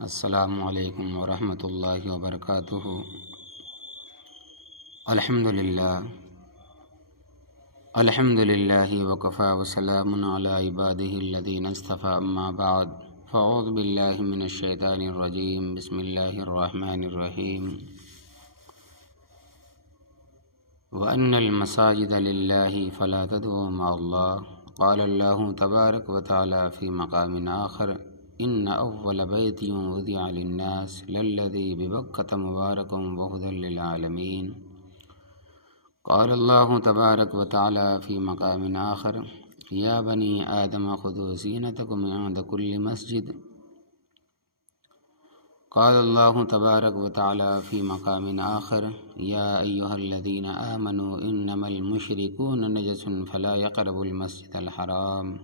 السلام علیکم ورحمۃ اللہ وبرکاتہ۔ الحمد للہ وکفی وسلام علی عبادہ الذین اصطفی، اما بعد فاعوذ باللہ من الشیطان الرجیم، بسم اللہ الرحمن الرحیم۔ وَأَنَّ الْمَسَاجِدَ لِلَّهِ فَلَا تَدْعُوا مَعَ اللَّهِ قَالَ اللَّهُ تَبَارَكَ وَتَعَالَى فِي مَقَامٍ آخَرٍ إِنَّ أَوَّلَ بَيْتٍ وُضِعَ لِلنَّاسِ لَلَّذِي بِبَكَّةَ مُبَارَكٌ وَهُدًى لِّلْعَالَمِينَ قال الله تبارك وتعالى في مقام آخر يا بني آدم خذوا زينتكم عند كل مسجد قال الله تبارك وتعالى في مقام آخر يا أيها الذين آمنوا إنما المشركون نجس فلا يقربوا المسجد الحرام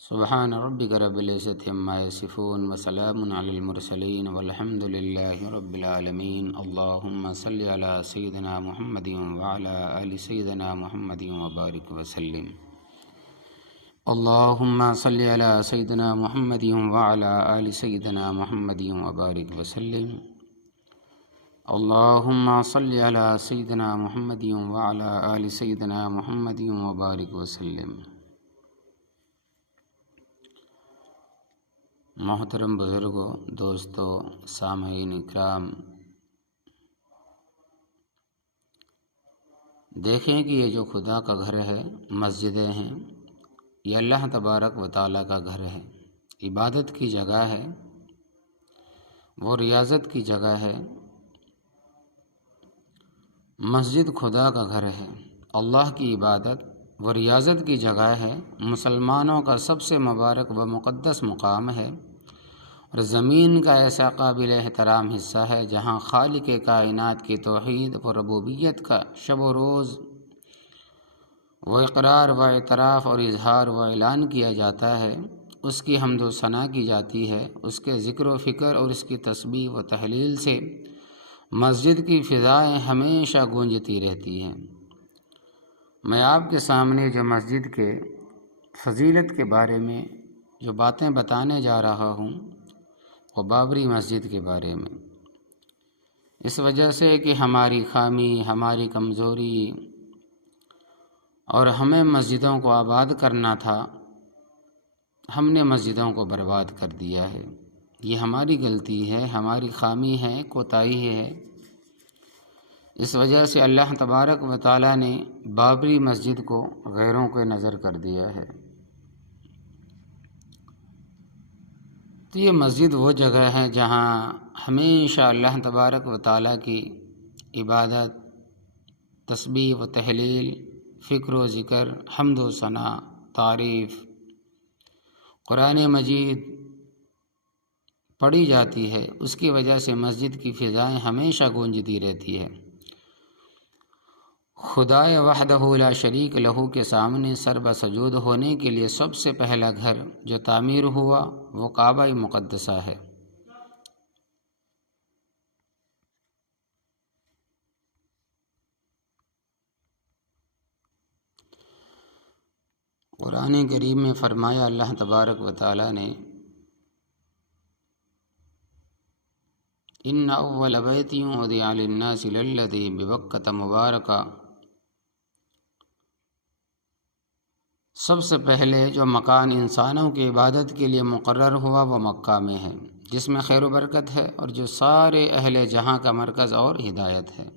سبحان ربك رب العزة عما يصفون وسلام على المرسلين والحمد لله رب العالمين اللهم صل على سيدنا محمد وعلى آل سيدنا محمد وبارك وسلم اللهم صل على سيدنا محمد وعلى آل سيدنا محمد وبارك وسلم اللهم صل على سيدنا محمد وعلى آل سيدنا محمد وبارك وسلم۔ محترم بزرگوں، دوستو، سامعین اکرام، دیکھیں کہ یہ جو خدا کا گھر ہے، مسجدیں ہیں، یہ اللہ تبارک و تعالیٰ کا گھر ہے، عبادت کی جگہ ہے، وہ ریاضت کی جگہ ہے۔ مسجد خدا کا گھر ہے، اللہ کی عبادت و ریاضت کی جگہ ہے، مسلمانوں کا سب سے مبارک و مقدس مقام ہے، اور زمین کا ایسا قابل احترام حصہ ہے جہاں خالق کائنات کی توحید و ربوبیت کا شب و روز و اقرار و اعتراف اور اظہار و اعلان کیا جاتا ہے، اس کی حمد و ثنا کی جاتی ہے، اس کے ذکر و فکر اور اس کی تسبیح و تحلیل سے مسجد کی فضائیں ہمیشہ گونجتی رہتی ہیں۔ میں آپ کے سامنے جو مسجد کے فضیلت کے بارے میں جو باتیں بتانے جا رہا ہوں وہ بابری مسجد کے بارے میں، اس وجہ سے کہ ہماری خامی، ہماری کمزوری، اور ہمیں مسجدوں کو آباد کرنا تھا، ہم نے مسجدوں کو برباد کر دیا ہے۔ یہ ہماری غلطی ہے، ہماری خامی ہے، کوتاہی ہے۔ اس وجہ سے اللہ تبارک و تعالیٰ نے بابری مسجد کو غیروں کے نظر کر دیا ہے۔ تو یہ مسجد وہ جگہ ہے جہاں ہمیشہ اللہ تبارک و تعالیٰ کی عبادت، تسبیح و تحلیل، فکر و ذکر، حمد و ثنا، تعریف، قرآن مجید پڑھی جاتی ہے۔ اس کی وجہ سے مسجد کی فضائیں ہمیشہ گونجتی رہتی ہے۔ خدائے وحدہ لا شریک لہو کے سامنے سر بسجود ہونے کے لیے سب سے پہلا گھر جو تعمیر ہوا وہ کعبہ مقدسہ ہے۔ قرآن کریم میں فرمایا اللہ تبارک و تعالیٰ نے ان اول بیت وضع للناس للذی ببکۃ مبارکہ، سب سے پہلے جو مکان انسانوں کی عبادت کے لیے مقرر ہوا وہ مکہ میں ہے، جس میں خیر و برکت ہے اور جو سارے اہل جہاں کا مرکز اور ہدایت ہے۔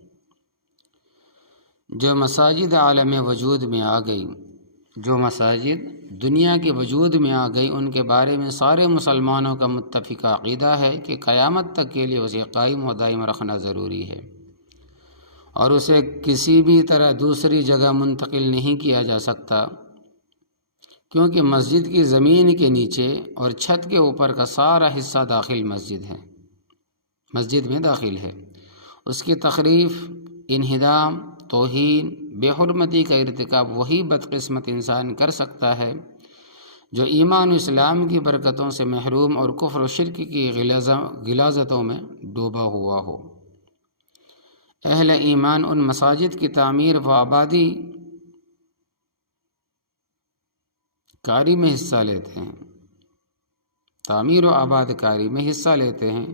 جو مساجد عالم وجود میں آ گئی، جو مساجد دنیا کے وجود میں آ گئی، ان کے بارے میں سارے مسلمانوں کا متفق عقیدہ ہے کہ قیامت تک کے لیے اسے قائم و دائم رکھنا ضروری ہے، اور اسے کسی بھی طرح دوسری جگہ منتقل نہیں کیا جا سکتا، کیونکہ مسجد کی زمین کے نیچے اور چھت کے اوپر کا سارا حصہ داخل مسجد میں داخل ہے۔ اس کی تخریف، انہدام، توہین، بے حرمتی کا ارتکاب وہی بدقسمت انسان کر سکتا ہے جو ایمان و اسلام کی برکتوں سے محروم اور کفر و شرک کی غلاظتوں میں ڈوبا ہوا ہو۔ اہل ایمان ان مساجد کی تعمیر و آبادی کاری میں حصہ لیتے ہیں، تعمیر و آباد کاری میں حصہ لیتے ہیں،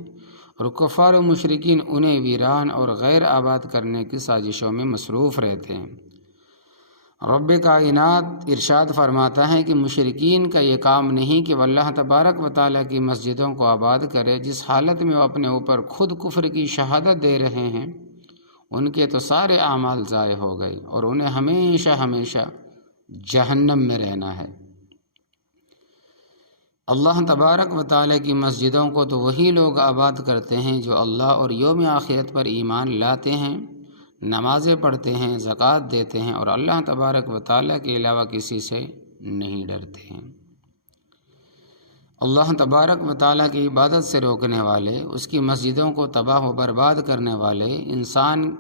اور کفار و مشرکین انہیں ویران اور غیر آباد کرنے کی سازشوں میں مصروف رہتے ہیں۔ رب کائنات ارشاد فرماتا ہے کہ مشرکین کا یہ کام نہیں کہ وہ اللہ تبارک و تعالیٰ کی مسجدوں کو آباد کرے جس حالت میں وہ اپنے اوپر خود کفر کی شہادت دے رہے ہیں۔ ان کے تو سارے اعمال ضائع ہو گئے اور انہیں ہمیشہ ہمیشہ جہنم میں رہنا ہے۔ اللہ تبارک و تعالیٰ کی مسجدوں کو تو وہی لوگ آباد کرتے ہیں جو اللہ اور یوم آخرت پر ایمان لاتے ہیں، نمازیں پڑھتے ہیں، زکوٰۃ دیتے ہیں اور اللہ تبارک و تعالیٰ کے علاوہ کسی سے نہیں ڈرتے ہیں۔ اللہ تبارک و تعالیٰ کی عبادت سے روکنے والے، اس کی مسجدوں کو تباہ و برباد کرنے والے انسان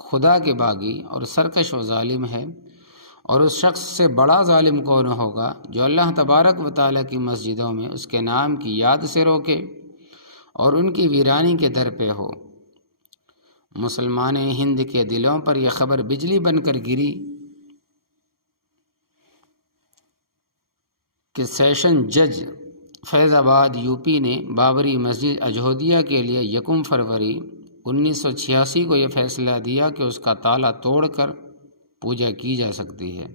خدا کے باغی اور سرکش و ظالم ہے، اور اس شخص سے بڑا ظالم کون ہوگا جو اللہ تبارک و تعالیٰ کی مسجدوں میں اس کے نام کی یاد سے روکے اور ان کی ویرانی کے در پہ ہو۔ مسلمان ہند کے دلوں پر یہ خبر بجلی بن کر گری کہ سیشن جج فیض آباد یو پی نے بابری مسجد اجودھیا کے لیے 1 فروری 1986 کو یہ فیصلہ دیا کہ اس کا تالا توڑ کر پوجا کی جا سکتی ہے،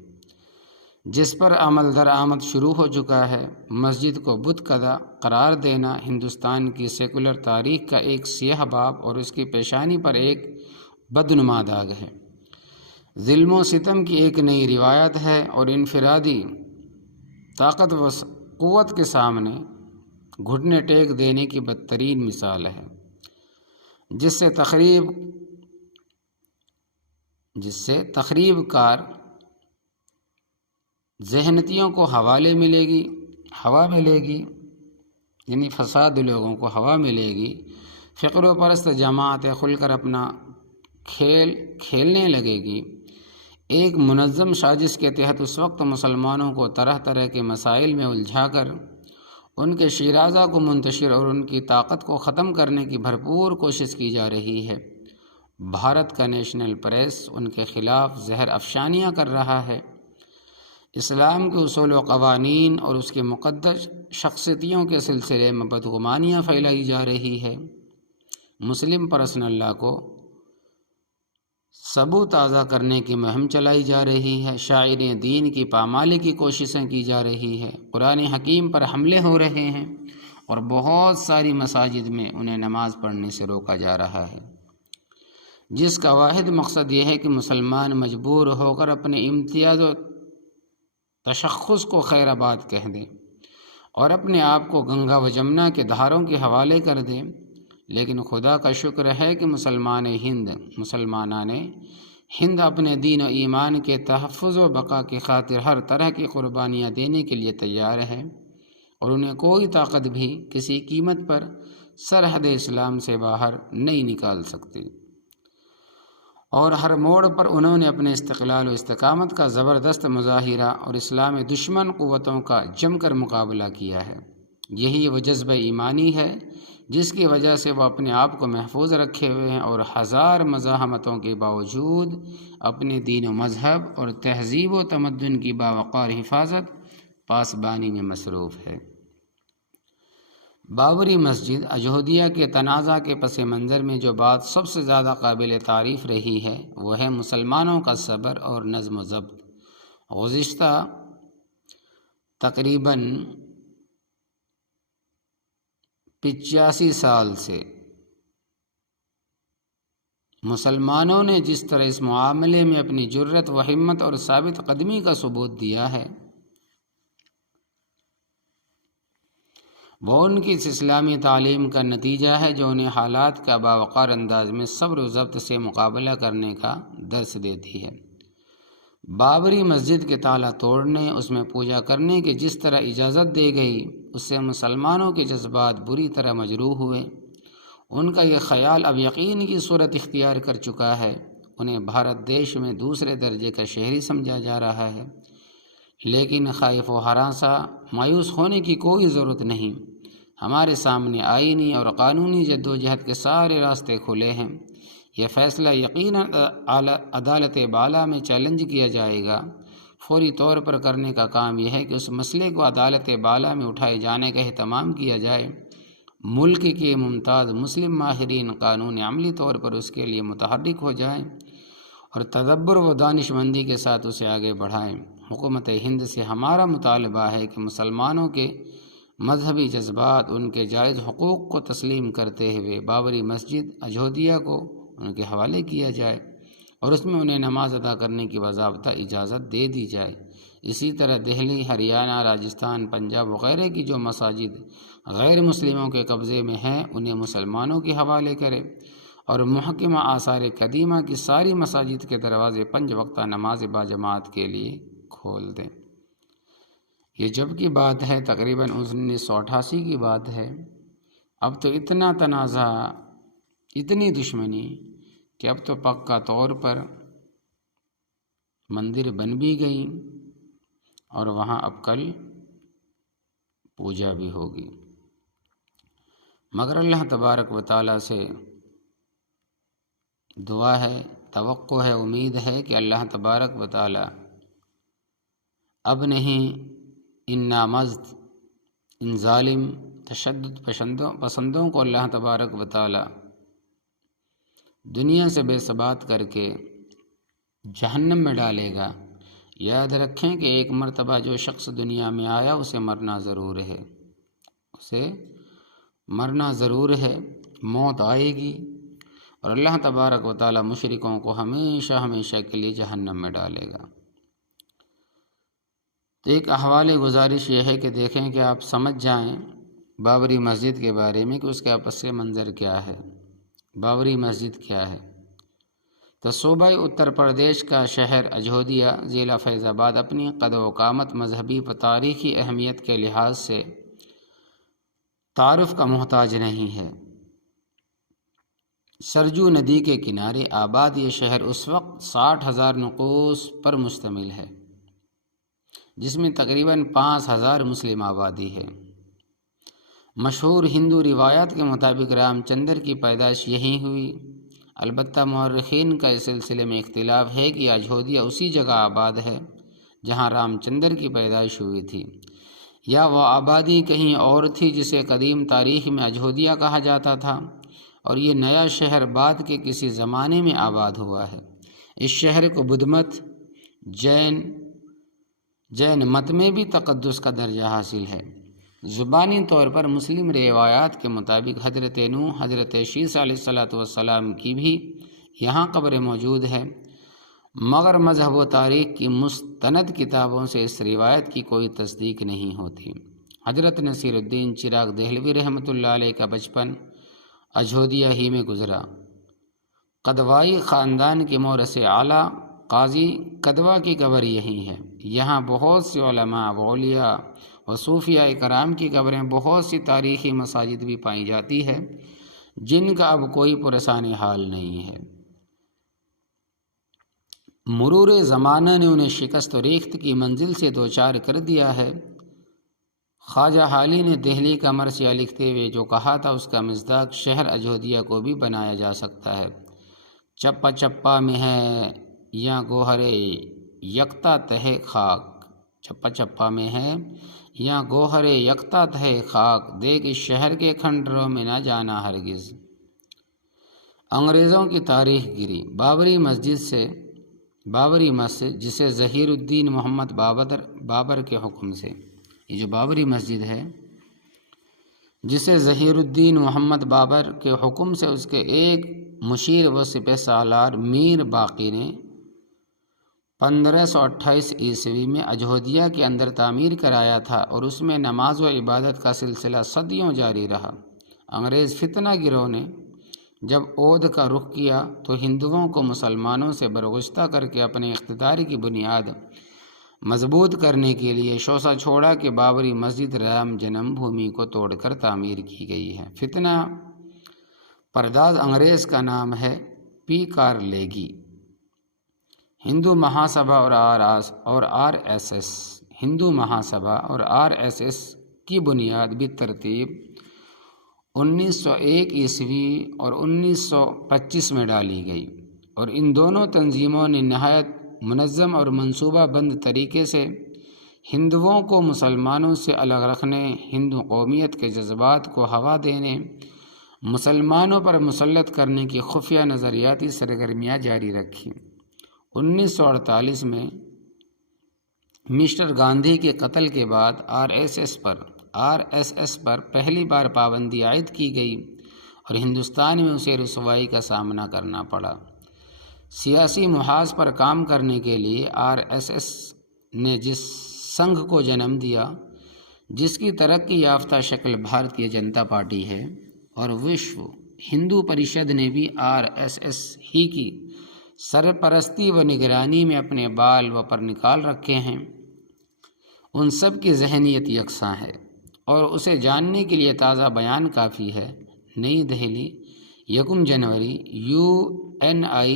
جس پر عمل درآمد شروع ہو چکا ہے۔ مسجد کو بت کدہ قرار دینا ہندوستان کی سیکولر تاریخ کا ایک سیاہ باب اور اس کی پیشانی پر ایک بدنما داغ ہے، ظلم و ستم کی ایک نئی روایت ہے اور انفرادی طاقت و قوت کے سامنے گھٹنے ٹیک دینے کی بدترین مثال ہے، جس سے تخریب کار ذہنیتوں کو ہوا ملے گی، یعنی فساد لوگوں کو ہوا ملے گی، فقر و پرست جماعتیں کھل کر اپنا کھیل کھیلنے لگے گی۔ ایک منظم سازش کے تحت اس وقت مسلمانوں کو طرح طرح کے مسائل میں الجھا کر ان کے شیرازہ کو منتشر اور ان کی طاقت کو ختم کرنے کی بھرپور کوشش کی جا رہی ہے۔ بھارت کا نیشنل پریس ان کے خلاف زہر افشانیاں کر رہا ہے، اسلام کے اصول و قوانین اور اس کے مقدس شخصیتوں کے سلسلے میں بدگمانیاں پھیلائی جا رہی ہے، مسلم پرسنل لا کو ثبوت تازہ کرنے کی مہم چلائی جا رہی ہے، شاعرین دین کی پامالی کی کوششیں کی جا رہی ہے، قرآن حکیم پر حملے ہو رہے ہیں اور بہت ساری مساجد میں انہیں نماز پڑھنے سے روکا جا رہا ہے، جس کا واحد مقصد یہ ہے کہ مسلمان مجبور ہو کر اپنے امتیاز و تشخص کو خیر آباد کہہ دیں اور اپنے آپ کو گنگا و جمنا کے دھاروں کے حوالے کر دیں۔ لیکن خدا کا شکر ہے کہ مسلمانان ہند اپنے دین و ایمان کے تحفظ و بقا کی خاطر ہر طرح کی قربانیاں دینے کے لیے تیار ہے، اور انہیں کوئی طاقت بھی کسی قیمت پر سرحد اسلام سے باہر نہیں نکال سکتی، اور ہر موڑ پر انہوں نے اپنے استقلال و استقامت کا زبردست مظاہرہ اور اسلام دشمن قوتوں کا جم کر مقابلہ کیا ہے۔ یہی وہ جذبہ ایمانی ہے جس کی وجہ سے وہ اپنے آپ کو محفوظ رکھے ہوئے ہیں اور ہزار مزاحمتوں کے باوجود اپنے دین و مذہب اور تہذیب و تمدن کی باوقار حفاظت پاسبانی میں مصروف ہے۔ بابری مسجد اجودھیا کے تنازع کے پس منظر میں جو بات سب سے زیادہ قابل تعریف رہی ہے وہ ہے مسلمانوں کا صبر اور نظم و ضبط۔ گزشتہ تقریباً 85 سال سے مسلمانوں نے جس طرح اس معاملے میں اپنی جرت و ہمت اور ثابت قدمی کا ثبوت دیا ہے، وہ ان کی اس اسلامی تعلیم کا نتیجہ ہے جو انہیں حالات کا باوقار انداز میں صبر و ضبط سے مقابلہ کرنے کا درس دیتی ہے۔ بابری مسجد کے تالا توڑنے، اس میں پوجا کرنے کی جس طرح اجازت دی گئی، اس سے مسلمانوں کے جذبات بری طرح مجروح ہوئے۔ ان کا یہ خیال اب یقین کی صورت اختیار کر چکا ہے، انہیں بھارت دیش میں دوسرے درجے کا شہری سمجھا جا رہا ہے۔ لیکن خائف و ہراساں مایوس ہونے کی کوئی ضرورت نہیں، ہمارے سامنے آئینی اور قانونی جدوجہد کے سارے راستے کھلے ہیں۔ یہ فیصلہ یقیناً عدالت بالا میں چیلنج کیا جائے گا۔ فوری طور پر کرنے کا کام یہ ہے کہ اس مسئلے کو عدالت بالا میں اٹھائے جانے کا اہتمام کیا جائے۔ ملک کے ممتاز مسلم ماہرین قانون عملی طور پر اس کے لیے متحرک ہو جائیں اور تدبر و دانش مندی کے ساتھ اسے آگے بڑھائیں۔ حکومت ہند سے ہمارا مطالبہ ہے کہ مسلمانوں کے مذہبی جذبات، ان کے جائز حقوق کو تسلیم کرتے ہوئے بابری مسجد اجودھیا کو ان کے حوالے کیا جائے اور اس میں انہیں نماز ادا کرنے کی باضابطہ اجازت دے دی جائے۔ اسی طرح دہلی، ہریانہ، راجستھان، پنجاب وغیرہ کی جو مساجد غیر مسلموں کے قبضے میں ہیں انہیں مسلمانوں کے حوالے کرے اور محکمہ آثار قدیمہ کی ساری مساجد کے دروازے 5 وقتہ نماز باجماعت کے لیے کھول دیں۔ یہ جب کی بات ہے، تقریباً 1988 کی بات ہے۔ اب تو اتنا تنازع، اتنی دشمنی کہ اب تو پکا طور پر مندر بن بھی گئی اور وہاں اب کل پوجا بھی ہوگی، مگر اللہ تبارک و تعالیٰ سے دعا ہے، توقع ہے، امید ہے کہ اللہ تبارک و تعالیٰ اب نہیں ان نامزد، ان ظالم تشدد پسندوں کو اللہ تبارک و تعالیٰ دنیا سے بے ثبات کر کے جہنم میں ڈالے گا۔ یاد رکھیں کہ ایک مرتبہ جو شخص دنیا میں آیا اسے مرنا ضرور ہے، اسے مرنا ضرور ہے، موت آئے گی اور اللہ تبارک و تعالیٰ مشرکوں کو ہمیشہ ہمیشہ کے لیے جہنم میں ڈالے گا۔ تو ایک احوال گزارش یہ ہے کہ دیکھیں کہ آپ سمجھ جائیں بابری مسجد کے بارے میں کہ اس کا پس منظر کیا ہے، بابری مسجد کیا ہے۔ تو صوبہ اتر پردیش کا شہر اجودھیا ضلع فیض آباد اپنی قد و قامت، مذہبی و تاریخی اہمیت کے لحاظ سے تعارف کا محتاج نہیں ہے۔ سرجو ندی کے کنارے آباد یہ شہر اس وقت 60,000 نفوس پر مشتمل ہے، جس میں تقریباً 5,000 مسلم آبادی ہے۔ مشہور ہندو روایات کے مطابق رام چندر کی پیدائش یہیں ہوئی، البتہ مورخین کا اس سلسلے میں اختلاف ہے کہ اجودھیا اسی جگہ آباد ہے جہاں رام چندر کی پیدائش ہوئی تھی، یا وہ آبادی کہیں اور تھی جسے قدیم تاریخ میں اجودھیا کہا جاتا تھا اور یہ نیا شہر بعد کے کسی زمانے میں آباد ہوا ہے۔ اس شہر کو بدھ مت، جین مت میں بھی تقدس کا درجہ حاصل ہے۔ زبانی طور پر مسلم روایات کے مطابق حضرت نوح، حضرت شیس علیہ السلام کی بھی یہاں قبر موجود ہے، مگر مذہب و تاریخ کی مستند کتابوں سے اس روایت کی کوئی تصدیق نہیں ہوتی۔ حضرت نصیر الدین چراغ دہلوی رحمۃ اللہ علیہ کا بچپن اجودھیا ہی میں گزرا۔ قدوائی خاندان کے مورث اعلیٰ قاضی قدوہ کی قبر یہی ہے۔ یہاں بہت سے علماء و اولیاء و صوفیاء کرام کی قبریں، بہت سی تاریخی مساجد بھی پائی جاتی ہے جن کا اب کوئی پرسان حال نہیں ہے۔ مرور زمانہ نے انہیں شکست و ریخت کی منزل سے دوچار کر دیا ہے۔ خواجہ حالی نے دہلی کا مرثیہ لکھتے ہوئے جو کہا تھا اس کا مصداق شہر اجودھیا کو بھی بنایا جا سکتا ہے۔ چپا چپا میں ہے یا گوہرے یکتا تہ خاک، چپا چپا میں ہے یا گوہرے یکتا تہ خاک، دیکھ اس شہر کے کھنڈروں میں نہ جانا ہرگز۔ انگریزوں کی تاریخ گری۔ بابری مسجد جسے ظہیر الدین محمد بابر کے حکم سے، یہ جو بابری مسجد ہے جسے ظہیر الدین محمد بابر کے حکم سے اس کے ایک مشیر و سپہ سالار میر باقی نے 1528 عیسوی میں اجودھیا کے اندر تعمیر کرایا تھا اور اس میں نماز و عبادت کا سلسلہ صدیوں جاری رہا۔ انگریز فتنہ گروہ نے جب اودھ کا رخ کیا تو ہندوؤں کو مسلمانوں سے برگزیدہ کر کے اپنے اقتدار کی بنیاد مضبوط کرنے کے لیے شوشہ چھوڑا کہ بابری مسجد رام جنم بھومی کو توڑ کر تعمیر کی گئی ہے۔ فتنہ پرداز انگریز کا نام ہے پی کارلیگی۔ ہندو مہاسبھا اور آر ایس ایس ہندو مہاسبھا اور آر ایس ایس کی بنیاد بھی ترتیب 1901 عیسوی اور 1925 میں ڈالی گئی اور ان دونوں تنظیموں نے نہایت منظم اور منصوبہ بند طریقے سے ہندوؤں کو مسلمانوں سے الگ رکھنے، ہندو قومیت کے جذبات کو ہوا دینے، مسلمانوں پر مسلط کرنے کی خفیہ نظریاتی سرگرمیاں جاری رکھی۔ 1948 میں مسٹر گاندھی کے قتل کے بعد آر ایس ایس پر پہلی بار پابندی عائد کی گئی اور ہندوستان میں اسے رسوائی کا سامنا کرنا پڑا۔ سیاسی محاذ پر کام کرنے کے لیے آر ایس ایس نے جس سنگھ کو جنم دیا، جس کی ترقی یافتہ شکل بھارتیہ جنتا پارٹی ہے، اور وشو ہندو پریشد نے بھی آر ایس ایس ہی کی سرپرستی و نگرانی میں اپنے بال و پر نکال رکھے ہیں، ان سب کی ذہنیت یکساں ہے اور اسے جاننے کے لیے تازہ بیان کافی ہے۔ نئی دہلی، 1 جنوری۔ UNI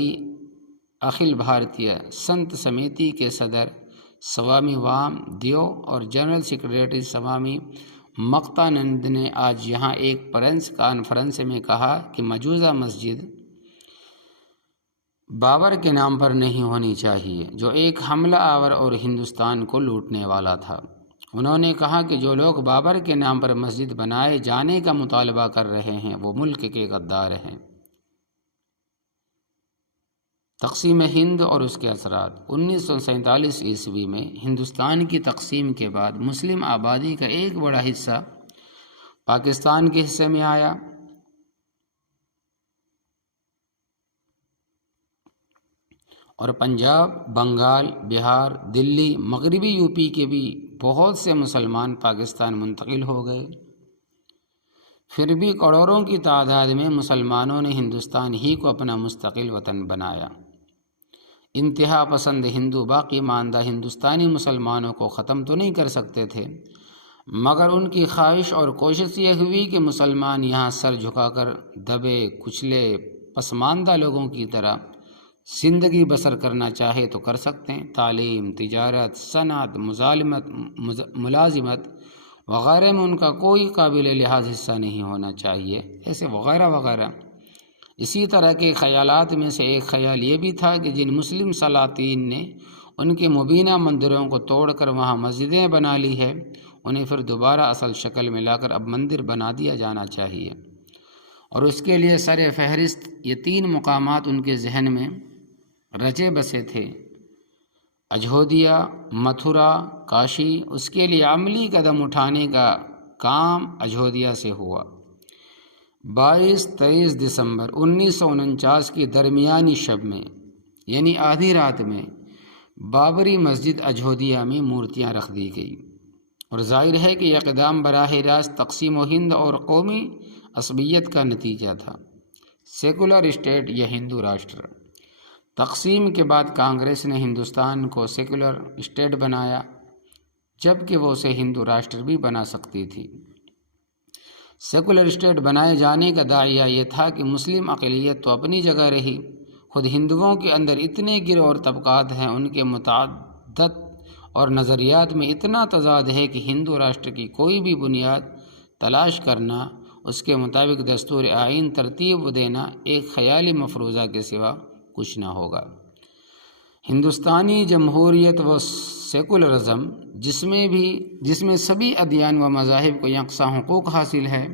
اخل بھارتیہ سنت سمیتی کے صدر سوامی وام دیو اور جنرل سیکریٹری سوامی مکتانند نے آج یہاں ایک پریس کانفرنس میں کہا کہ مجوزہ مسجد بابر کے نام پر نہیں ہونی چاہیے، جو ایک حملہ آور اور ہندوستان کو لوٹنے والا تھا۔ انہوں نے کہا کہ جو لوگ بابر کے نام پر مسجد بنائے جانے کا مطالبہ کر رہے ہیں وہ ملک کے غدار ہیں۔ تقسیم ہند اور اس کے اثرات۔ 1947 عیسوی میں ہندوستان کی تقسیم کے بعد مسلم آبادی کا ایک بڑا حصہ پاکستان کے حصے میں آیا۔ اور پنجاب، بنگال، بہار، دلی، مغربی UP کے بھی بہت سے مسلمان پاکستان منتقل ہو گئے۔ پھر بھی کروڑوں کی تعداد میں مسلمانوں نے ہندوستان ہی کو اپنا مستقل وطن بنایا۔ انتہا پسند ہندو باقی ماندہ ہندوستانی مسلمانوں کو ختم تو نہیں کر سکتے تھے، مگر ان کی خواہش اور کوشش یہ ہوئی کہ مسلمان یہاں سر جھکا کر دبے کچلے پسماندہ لوگوں کی طرح زندگی بسر کرنا چاہے تو کر سکتے ہیں۔ تعلیم، تجارت، صنعت، ملازمت وغیرہ میں ان کا کوئی قابل لحاظ حصہ نہیں ہونا چاہیے، ایسے وغیرہ وغیرہ۔ اسی طرح کے خیالات میں سے ایک خیال یہ بھی تھا کہ جن مسلم سلاطین نے ان کے مبینہ مندروں کو توڑ کر وہاں مسجدیں بنا لی ہے، انہیں پھر دوبارہ اصل شکل میں لا کر اب مندر بنا دیا جانا چاہیے، اور اس کے لیے سر فہرست یہ 3 مقامات ان کے ذہن میں رچے بسے تھے: اجودھیا، متھرا، کاشی۔ اس کے لیے عملی قدم اٹھانے کا کام اجودھیا سے ہوا۔ 22-23 دسمبر 1949 کی درمیانی شب میں، یعنی آدھی رات میں، بابری مسجد اجودھیا میں مورتیاں رکھ دی گئی، اور ظاہر ہے کہ یہ اقدام براہ راست تقسیم و ہند اور قومی عصبیت کا نتیجہ تھا۔ سیکولر اسٹیٹ یا ہندو راشٹر۔ تقسیم کے بعد کانگریس نے ہندوستان کو سیکولر اسٹیٹ بنایا، جبکہ وہ اسے ہندو راشٹر بھی بنا سکتی تھی۔ سیکولر اسٹیٹ بنائے جانے کا داعیہ یہ تھا کہ مسلم اقلیت تو اپنی جگہ رہی، خود ہندوؤں کے اندر اتنے گروہ اور طبقات ہیں، ان کے متعدد اور نظریات میں اتنا تضاد ہے کہ ہندو راشٹر کی کوئی بھی بنیاد تلاش کرنا، اس کے مطابق دستور آئین ترتیب دینا ایک خیالی مفروضہ کے سوا کچھ نہ ہوگا۔ ہندوستانی جمہوریت و سیکولرزم، جس میں سبھی ادیان و مذاہب کو یکساں حقوق حاصل ہے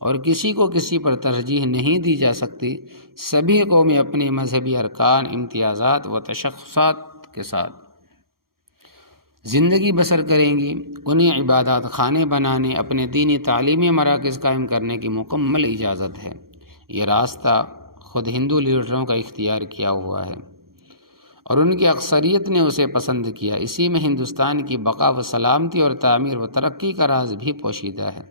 اور کسی کو کسی پر ترجیح نہیں دی جا سکتی، سبھی قومیں اپنے مذہبی ارکان، امتیازات و تشخصات کے ساتھ زندگی بسر کریں گی۔ انہیں عبادات خانے بنانے، اپنے دینی تعلیمی مراکز قائم کرنے کی مکمل اجازت ہے۔ یہ راستہ خود ہندو لیڈروں کا اختیار کیا ہوا ہے اور ان کی اکثریت نے اسے پسند کیا۔ اسی میں ہندوستان کی بقا و سلامتی اور تعمیر و ترقی کا راز بھی پوشیدہ ہے۔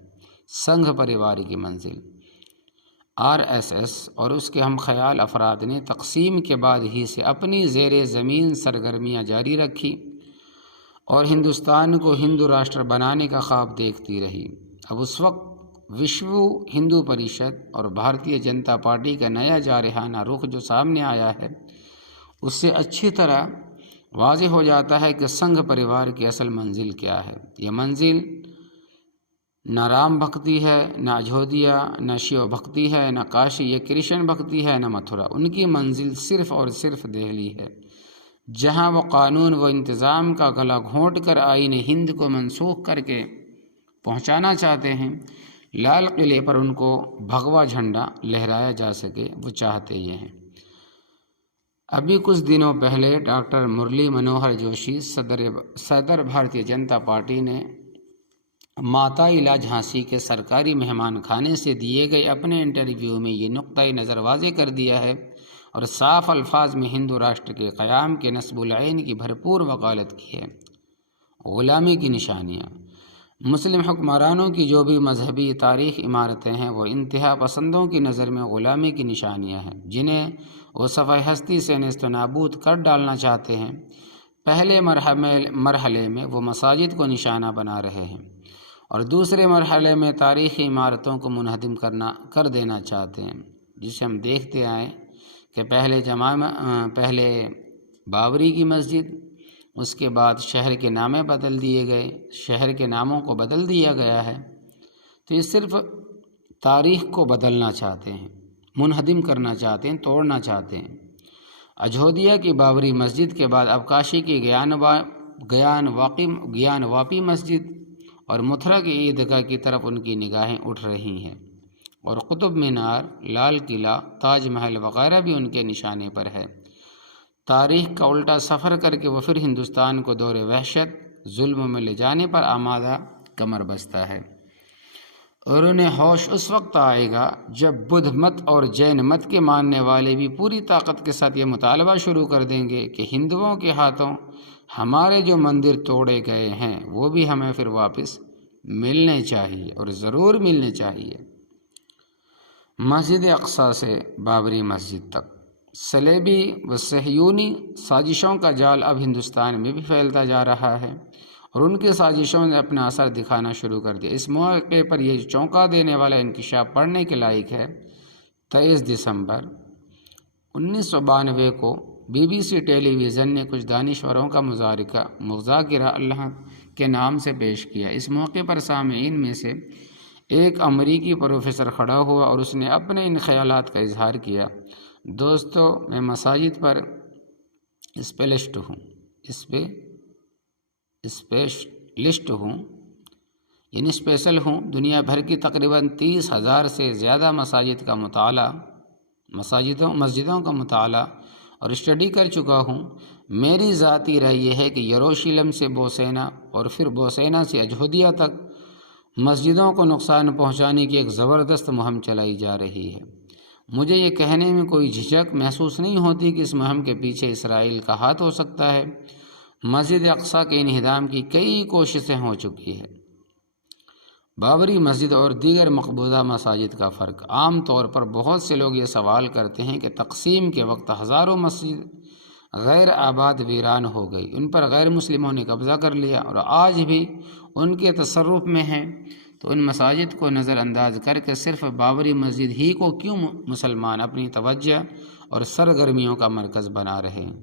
سنگھ پریوار کی منزل۔ RSS اور اس کے ہم خیال افراد نے تقسیم کے بعد ہی سے اپنی زیر زمین سرگرمیاں جاری رکھی اور ہندوستان کو ہندو راشٹر بنانے کا خواب دیکھتی رہی۔ اب اس وقت وشو ہندو پریشد اور بھارتیہ جنتا پارٹی کا نیا جارحانہ رخ جو سامنے آیا ہے، اس سے اچھی طرح واضح ہو جاتا ہے کہ سنگھ پریوار کی اصل منزل کیا ہے۔ یہ منزل نہ رام بھکتی ہے، نہ اجودھیا، نہ شیو بھکتی ہے، نہ کاشی، یہ کرشن بھکتی ہے، نہ متھرا۔ ان کی منزل صرف اور صرف دہلی ہے۔ جہاں وہ قانون و انتظام کا گلا گھونٹ کر آئین ہند کو منسوخ کر کے پہنچانا چاہتے ہیں، لال قلعے پر ان کو بھگوا جھنڈا لہرایا جا سکے، وہ چاہتے یہ ہیں۔ ابھی کچھ دنوں پہلے ڈاکٹر مرلی منوہر جوشی صدر بھارتیہ جنتا پارٹی نے ماتا علا جھانسی کے سرکاری مہمان خانے سے دیے گئے اپنے انٹرویو میں یہ نقطۂ نظر واضح کر دیا ہے اور صاف الفاظ میں ہندو راشٹر کے قیام کے نصب العین کی بھرپور وکالت کی ہے۔ غلامی کی نشانیاں: مسلم حکمرانوں کی جو بھی مذہبی تاریخ عمارتیں ہیں وہ انتہا پسندوں کی نظر میں غلامی کی نشانیاں ہیں، جنہیں وہ صفحہ ہستی سے نیست و نابود کر ڈالنا چاہتے ہیں۔ پہلے مرحلے میں وہ مساجد کو نشانہ بنا رہے ہیں اور دوسرے مرحلے میں تاریخی عمارتوں کو منہدم کر دینا چاہتے ہیں، جسے ہم دیکھتے آئے کہ پہلے بابری کی مسجد، اس کے بعد شہر کے نامے بدل دیے گئے، شہر کے ناموں کو بدل دیا گیا ہے۔ تو یہ صرف تاریخ کو بدلنا چاہتے ہیں، منہدم کرنا چاہتے ہیں، توڑنا چاہتے ہیں۔ اجودھیا کی بابری مسجد کے بعد اب کاشی کی گیان واپی مسجد اور متھرا کی عیدگاہ کی طرف ان کی نگاہیں اٹھ رہی ہیں، اور قطب مینار، لال قلعہ، تاج محل وغیرہ بھی ان کے نشانے پر ہے۔ تاریخ کا الٹا سفر کر کے وہ پھر ہندوستان کو دور وحشت، ظلم میں لے جانے پر آمادہ کمر بستہ ہے، اور انہیں ہوش اس وقت آئے گا جب بدھ مت اور جین مت کے ماننے والے بھی پوری طاقت کے ساتھ یہ مطالبہ شروع کر دیں گے کہ ہندوؤں کے ہاتھوں ہمارے جو مندر توڑے گئے ہیں وہ بھی ہمیں پھر واپس ملنے چاہیے، اور ضرور ملنے چاہیے۔ مسجد اقصیٰ سے بابری مسجد تک صلیبی و صہیونی سازشوں کا جال اب ہندوستان میں بھی پھیلتا جا رہا ہے، اور ان کی سازشوں نے اپنا اثر دکھانا شروع کر دیا۔ اس موقع پر یہ چونکا دینے والا انکشاف پڑھنے کے لائق ہے۔ 23 دسمبر 1992 کو BBC ٹیلی ویژن نے کچھ دانشوروں کا مذاکرہ اللہ کے نام سے پیش کیا۔ اس موقع پر سامعین میں سے ایک امریکی پروفیسر کھڑا ہوا اور اس نے اپنے ان خیالات کا اظہار کیا: دوستو، میں مساجد پر اسپیشلسٹ ہوں، یعنی اسپیشل ہوں۔ دنیا بھر کی تقریباً 30,000 سے زیادہ مسجدوں کا مطالعہ اور اسٹڈی کر چکا ہوں۔ میری ذاتی رائے یہ ہے کہ یروشلم سے بوسینا اور پھر بوسینا سے اجودھیا تک مسجدوں کو نقصان پہنچانے کی ایک زبردست مہم چلائی جا رہی ہے۔ مجھے یہ کہنے میں کوئی جھجک محسوس نہیں ہوتی کہ اس مہم کے پیچھے اسرائیل کا ہاتھ ہو سکتا ہے۔ مسجد اقصیٰ کے انہدام کی کئی کوششیں ہو چکی ہیں۔ بابری مسجد اور دیگر مقبوضہ مساجد کا فرق: عام طور پر بہت سے لوگ یہ سوال کرتے ہیں کہ تقسیم کے وقت ہزاروں مسجد غیر آباد ویران ہو گئی، ان پر غیر مسلموں نے قبضہ کر لیا اور آج بھی ان کے تصرف میں ہیں، تو ان مساجد کو نظر انداز کر کے صرف بابری مسجد ہی کو کیوں مسلمان اپنی توجہ اور سرگرمیوں کا مرکز بنا رہے ہیں؟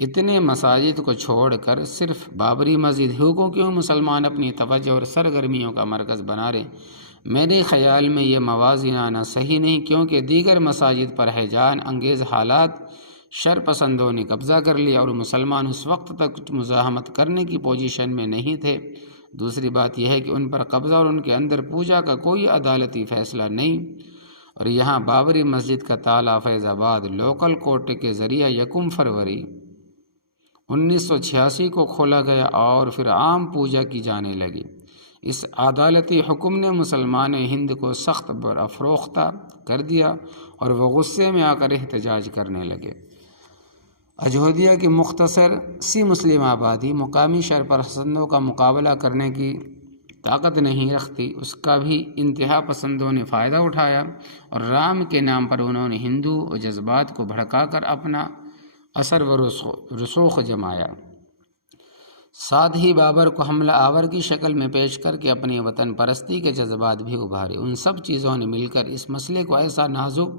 اتنے مساجد کو چھوڑ کر صرف بابری مسجد ہی کو کیوں مسلمان اپنی توجہ اور سرگرمیوں کا مرکز بنا رہے؟ میرے خیال میں یہ موازنہ صحیح نہیں، کیونکہ دیگر مساجد پر ہیجان انگیز حالات شر پسندوں نے قبضہ کر لیا اور مسلمان اس وقت تک مزاحمت کرنے کی پوزیشن میں نہیں تھے۔ دوسری بات یہ ہے کہ ان پر قبضہ اور ان کے اندر پوجا کا کوئی عدالتی فیصلہ نہیں، اور یہاں بابری مسجد کا تالا فیض آباد لوکل کورٹ کے ذریعہ 1 فروری 1986 کو کھولا گیا اور پھر عام پوجا کی جانے لگی۔ اس عدالتی حکم نے مسلمان ہند کو سخت برافروختہ کر دیا اور وہ غصے میں آ کر احتجاج کرنے لگے۔ اجودھیا کی مختصر سی مسلم آبادی مقامی شرپسندوں کا مقابلہ کرنے کی طاقت نہیں رکھتی، اس کا بھی انتہا پسندوں نے فائدہ اٹھایا اور رام کے نام پر انہوں نے ہندو و جذبات کو بھڑکا کر اپنا اثر و رسوخ جمایا۔ ساتھ ہی بابر کو حملہ آور کی شکل میں پیش کر کے اپنی وطن پرستی کے جذبات بھی ابھارے۔ ان سب چیزوں نے مل کر اس مسئلے کو ایسا نازک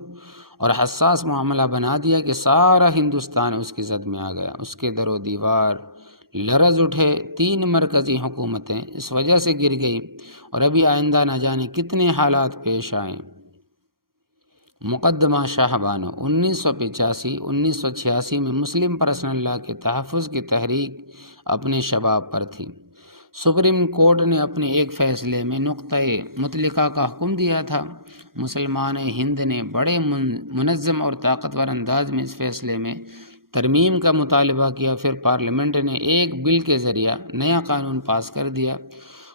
اور حساس معاملہ بنا دیا کہ سارا ہندوستان اس کی زد میں آ گیا۔ اس کے در و دیوار لرز اٹھے، 3 مرکزی حکومتیں اس وجہ سے گر گئی، اور ابھی آئندہ نہ جانے کتنے حالات پیش آئیں۔ مقدمہ شاہ بانو 1985-1986 میں مسلم پرسنل لا کے تحفظ کی تحریک اپنے شباب پر تھی۔ سپریم کورٹ نے اپنے ایک فیصلے میں نقطۂ مطلقہ کا حکم دیا تھا۔ مسلمان ہند نے بڑے منظم اور طاقتور انداز میں اس فیصلے میں ترمیم کا مطالبہ کیا۔ پھر پارلیمنٹ نے ایک بل کے ذریعہ نیا قانون پاس کر دیا۔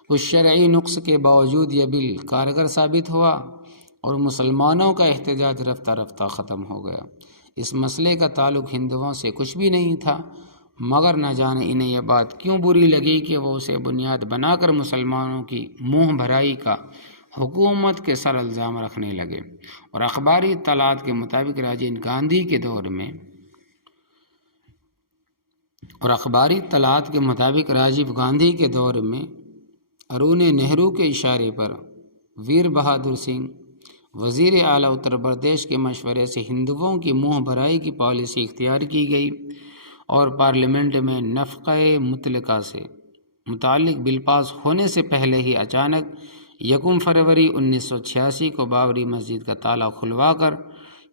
کچھ شرعی نقص کے باوجود یہ بل کارگر ثابت ہوا اور مسلمانوں کا احتجاج رفتہ رفتہ ختم ہو گیا۔ اس مسئلے کا تعلق ہندوؤں سے کچھ بھی نہیں تھا، مگر نہ جانے انہیں یہ بات کیوں بری لگی کہ وہ اسے بنیاد بنا کر مسلمانوں کی منہ بھرائی کا حکومت کے سر الزام رکھنے لگے۔ اور اخباری اطلاعات کے مطابق راجیو گاندھی کے دور میں ارون نہرو کے اشارے پر ویر بہادر سنگھ وزیر اعلیٰ اتر پردیش کے مشورے سے ہندوؤں کی منہ بھرائی کی پالیسی اختیار کی گئی اور پارلیمنٹ میں نفقہ مطلقہ سے متعلق بل پاس ہونے سے پہلے ہی اچانک 1 فروری 1986 کو بابری مسجد کا تالا کھلوا کر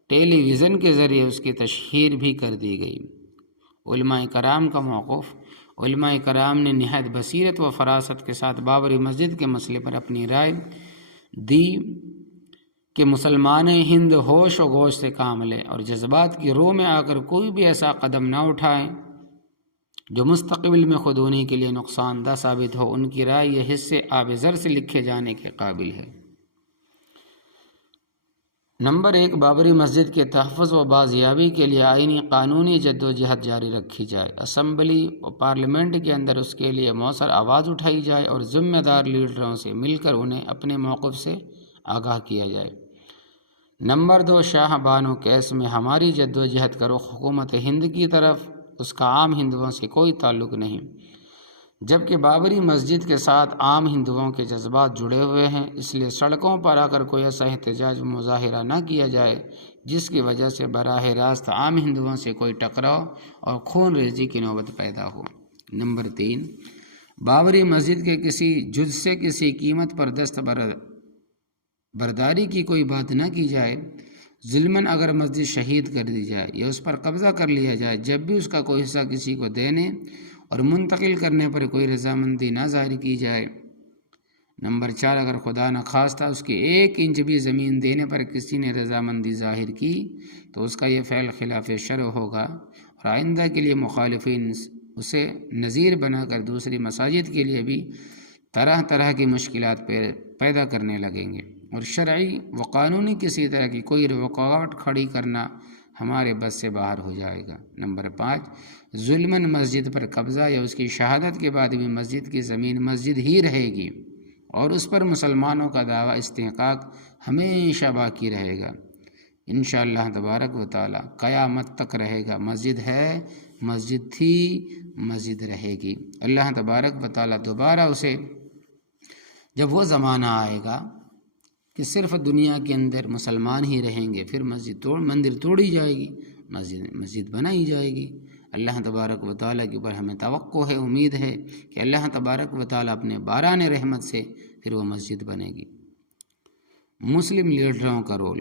ٹیلی ویژن کے ذریعے اس کی تشہیر بھی کر دی گئی۔ علماء کرام کا موقف۔ علماء کرام نے نہایت بصیرت و فراست کے ساتھ بابری مسجد کے مسئلے پر اپنی رائے دی کہ مسلمان ہند ہوش و گوش سے کام لیں اور جذبات کی رو میں آ کر کوئی بھی ایسا قدم نہ اٹھائیں جو مستقبل میں خود انہی کے لیے نقصان دہ ثابت ہو۔ ان کی رائے یہ حصے آب زر سے لکھے جانے کے قابل ہے۔ نمبر 1، بابری مسجد کے تحفظ و بازیابی کے لیے آئینی قانونی جدوجہد جاری رکھی جائے، اسمبلی و پارلیمنٹ کے اندر اس کے لیے مؤثر آواز اٹھائی جائے اور ذمہ دار لیڈروں سے مل کر انہیں اپنے موقف سے آگاہ کیا جائے۔ نمبر 2، شاہ بانو کیس میں ہماری جدوجہد کا رخ حکومت ہند کی طرف، اس کا عام ہندوؤں سے کوئی تعلق نہیں، جبکہ بابری مسجد کے ساتھ عام ہندوؤں کے جذبات جڑے ہوئے ہیں۔ اس لیے سڑکوں پر آ کر کوئی ایسا احتجاج مظاہرہ نہ کیا جائے جس کی وجہ سے براہ راست عام ہندوؤں سے کوئی ٹکراؤ اور خون ریزی کی نوبت پیدا ہو۔ نمبر 3، بابری مسجد کے کسی جز سے کسی قیمت پر برداری کی کوئی بات نہ کی جائے۔ ظلماً اگر مسجد شہید کر دی جائے یا اس پر قبضہ کر لیا جائے، جب بھی اس کا کوئی حصہ کسی کو دینے اور منتقل کرنے پر کوئی رضامندی نہ ظاہر کی جائے۔ نمبر 4، اگر خدا نخواستہ اس کی 1 انچ بھی زمین دینے پر کسی نے رضامندی ظاہر کی تو اس کا یہ فعل خلاف شرع ہوگا اور آئندہ کے لیے مخالفین اسے نظیر بنا کر دوسری مساجد کے لیے بھی طرح طرح کی مشکلات پیدا کرنے لگیں گے، اور شرعی و قانونی کسی طرح کی کوئی رکاوٹ کھڑی کرنا ہمارے بس سے باہر ہو جائے گا۔ نمبر 5، ظلماً مسجد پر قبضہ یا اس کی شہادت کے بعد بھی مسجد کی زمین مسجد ہی رہے گی اور اس پر مسلمانوں کا دعویٰ استحقاق ہمیشہ باقی رہے گا، انشاءاللہ تبارک و تعالی قیامت تک رہے گا۔ مسجد ہے، مسجد تھی، مسجد رہے گی۔ اللہ تبارک و تعالی دوبارہ اسے، جب وہ زمانہ آئے گا کہ صرف دنیا کے اندر مسلمان ہی رہیں گے، پھر مندر توڑی جائے گی، مسجد بنائی جائے گی۔ اللہ تبارک و تعالیٰ کے اوپر ہمیں توقع ہے، امید ہے کہ اللہ تبارک و تعالیٰ اپنے باران رحمت سے پھر وہ مسجد بنے گی۔ مسلم لیڈروں کا رول۔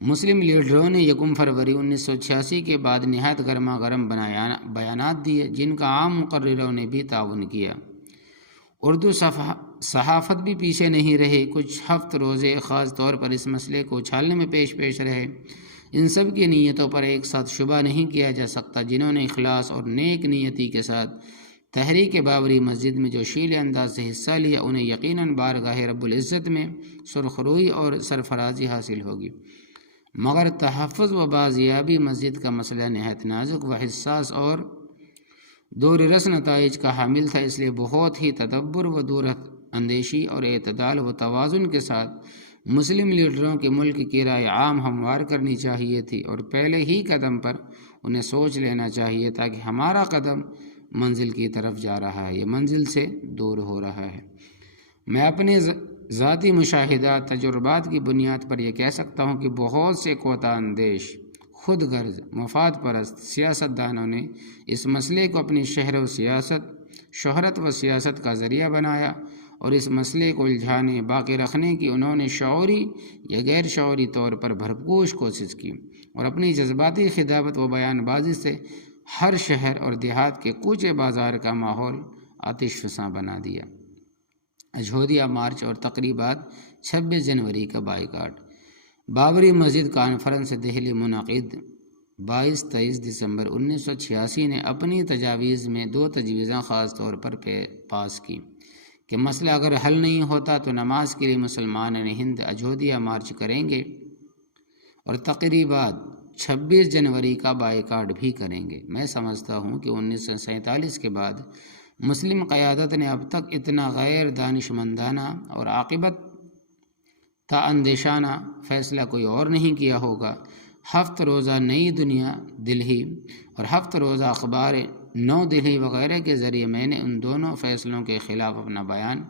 مسلم لیڈروں نے 1 فروری 1986 کے بعد نہایت گرما گرم بیانات دیے جن کا عام مقرروں نے بھی تعاون کیا۔ اردو صحافت بھی پیچھے نہیں رہی، کچھ ہفت روزے خاص طور پر اس مسئلے کو اچھالنے میں پیش رہے۔ ان سب کی نیتوں پر ایک ساتھ شبہ نہیں کیا جا سکتا۔ جنہوں نے اخلاص اور نیک نیتی کے ساتھ تحریک بابری مسجد میں جو شیل انداز سے حصہ لیا، انہیں یقیناً بارگاہ رب العزت میں سرخروئی اور سرفرازی حاصل ہوگی۔ مگر تحفظ و بازیابی مسجد کا مسئلہ نہایت نازک و حساس اور دور رس نتائج کا حامل تھا، اس لیے بہت ہی تدبر و دور اندیشی اور اعتدال و توازن کے ساتھ مسلم لیڈروں کے ملک کی رائے عام ہموار کرنی چاہیے تھی اور پہلے ہی قدم پر انہیں سوچ لینا چاہیے تھا کہ ہمارا قدم منزل کی طرف جا رہا ہے، یہ منزل سے دور ہو رہا ہے۔ میں اپنے ذاتی مشاہدات تجربات کی بنیاد پر یہ کہہ سکتا ہوں کہ بہت سے کوتاہ اندیش، خود غرض، مفاد پرست سیاست دانوں نے اس مسئلے کو اپنی شہرت و سیاست کا ذریعہ بنایا اور اس مسئلے کو الجھانے باقی رکھنے کی انہوں نے شعوری یا غیر شعوری طور پر بھرپور کوشش کی اور اپنی جذباتی خطابت و بیان بازی سے ہر شہر اور دیہات کے کوچے بازار کا ماحول آتش فشاں بنا دیا۔ اجودھیا مارچ اور تقریبات 26 جنوری کا بائیکاٹ۔ بابری مسجد کانفرنس دہلی منعقد 22-23 دسمبر 1986 نے اپنی تجاویز میں 2 تجویزیں خاص طور پر پاس کی کہ مسئلہ اگر حل نہیں ہوتا تو نماز کے لیے مسلمان ہند اجودھیا مارچ کریں گے اور تقریبات 26 جنوری کا بائیکاٹ بھی کریں گے۔ میں سمجھتا ہوں کہ 1947 کے بعد مسلم قیادت نے اب تک اتنا غیر دانشمندانہ اور عاقبت اندیشانہ فیصلہ کوئی اور نہیں کیا ہوگا۔ 7 روزہ نئی دنیا دہلی اور 7 روزہ اخبار نو دہلی وغیرہ کے ذریعے میں نے ان دونوں فیصلوں کے خلاف اپنا بیان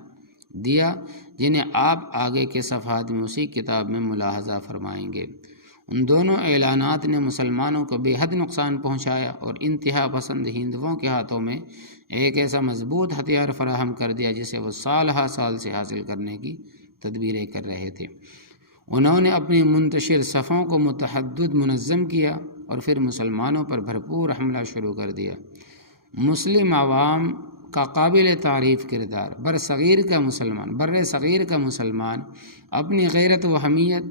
دیا، جنہیں آپ آگے کے صفحات میں اسی کتاب میں ملاحظہ فرمائیں گے۔ ان دونوں اعلانات نے مسلمانوں کو بے حد نقصان پہنچایا اور انتہا پسند ہندوؤں کے ہاتھوں میں ایک ایسا مضبوط ہتھیار فراہم کر دیا جسے وہ سال ہر سال سے حاصل کرنے کی تدبیریں کر رہے تھے۔ انہوں نے اپنی منتشر صفوں کو متعدد منظم کیا اور پھر مسلمانوں پر بھرپور حملہ شروع کر دیا۔ مسلم عوام کا قابل تعریف کردار بر صغیر کا مسلمان اپنی غیرت و حمیت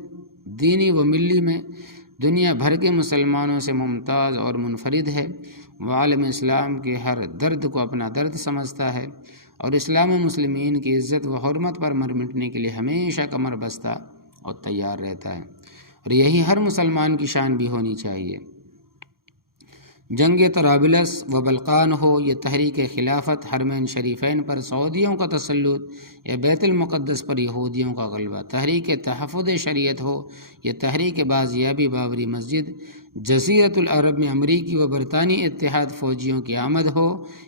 دینی و ملی میں دنیا بھر کے مسلمانوں سے ممتاز اور منفرد ہے۔ وہ عالم اسلام کے ہر درد کو اپنا درد سمجھتا ہے اور اسلام و مسلمین کی عزت و حرمت پر مر مٹنے کے لیے ہمیشہ کمر بستہ اور تیار رہتا ہے، اور یہی ہر مسلمان کی شان بھی ہونی چاہیے۔ جنگ طرابلس و بلقان ہو، یہ تحریک خلافت، حرمین شریفین پر سعودیوں کا تسلط یا بیت المقدس پر یہودیوں کا غلبہ، تحریک تحفظ شریعت ہو، یہ تحریک بازیابی بابری مسجد، جزیرۃ العرب میں امریکی و برطانوی اتحاد فوجیوں کی آمد ہو،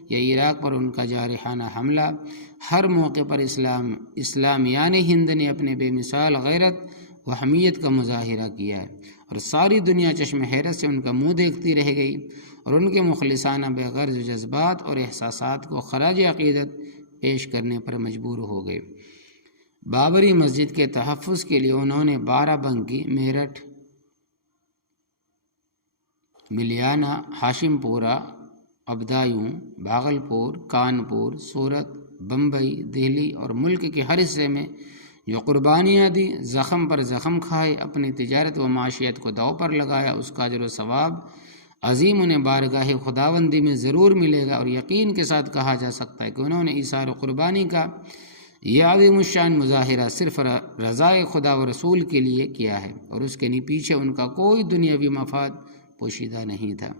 یا عراق پر ان کا جارحانہ حملہ، ہر موقع پر اسلامیان ہند نے اپنے بے مثال غیرت و حمیت کا مظاہرہ کیا ہے، اور ساری دنیا چشم حیرت سے ان کا منہ دیکھتی رہ گئی اور ان کے مخلصانہ بے غرض جذبات اور احساسات کو خراج عقیدت پیش کرنے پر مجبور ہو گئے۔ بابری مسجد کے تحفظ کے لیے انہوں نے 12 بنکی، میرٹھ، ملیانہ، ہاشم پورہ، ابدایوں، بھاگلپور، کانپور، سورت، بمبئی، دہلی اور ملک کے ہر حصے میں جو قربانیاں دی، زخم پر زخم کھائے، اپنی تجارت و معاشیت کو داؤ پر لگایا، اس کا اجر و ثواب عظیم انہیں بارگاہ خداوندی میں ضرور ملے گا، اور یقین کے ساتھ کہا جا سکتا ہے کہ انہوں نے ایثار و قربانی کا یہ عظیم الشان مظاہرہ صرف رضائے خدا و رسول کے لیے کیا ہے، اور اس کے پیچھے ان کا کوئی دنیاوی مفاد پوشیدہ نہیں تھا۔